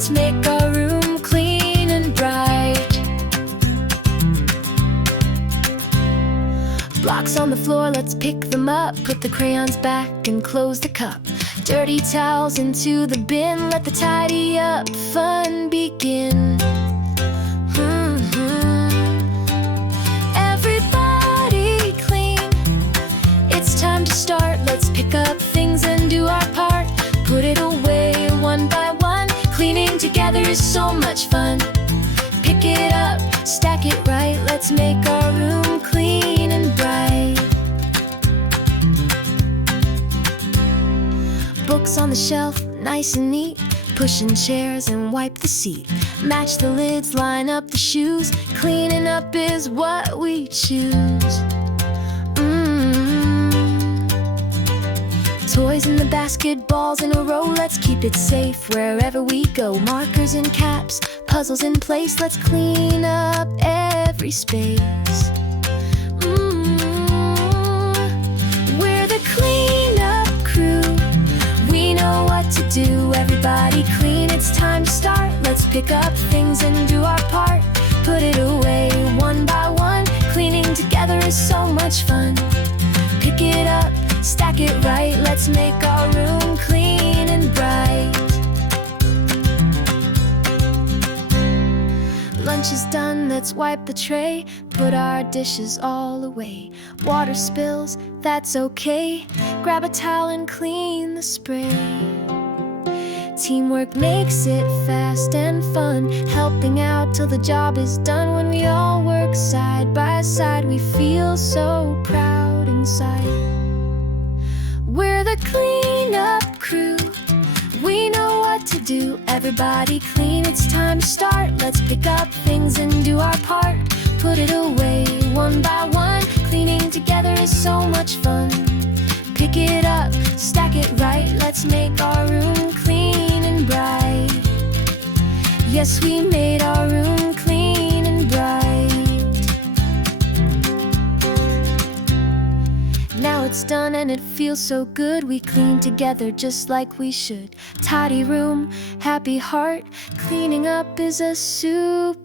let's make our room clean and bright. Blocks on the floor, let's pick them up. Put the crayons back and close the cup. Dirty towels into the bin, let the tidy up fun begin. Everybody clean, it's time to start. Let's pick up things and do our part. Put it away one by one. Cleaning together is so much fun. Pick it up, stack it right. Let's make our room clean and bright. Books on the shelf, nice and neat. Pushing chairs and wipe the seat. Match the lids, line up the shoes. Cleaning up is what we choose. Toys in the basket, balls in a row. Let's keep it safe wherever we go. Markers and caps, puzzles in place. Let's clean up every space. We're the cleanup crew. We know what to do. Everybody clean, it's time to start. Let's pick up things and do our part. Put it away one by one. Cleaning together is so much fun. Pick it up, stack it right. Let's make our room clean and bright. Lunch is done, let's wipe the tray. Put our dishes all away. Water spills, that's okay. Grab a towel and clean the spray. Teamwork makes it fast and fun. Helping out till the job is done. When we all work side by side, we feel so proud inside. We're the cleanup crew. We know what to do. Everybody clean, it's time to start. Let's pick up things and do our part. Put it away one by one. Cleaning together is so much fun. Pick it up, stack it right. Let's make our room clean and bright. Yes, we made our room clean and bright. Now it's done and it feels so good. We clean together just like we should. Tidy room, happy heart. Cleaning up is a superstar.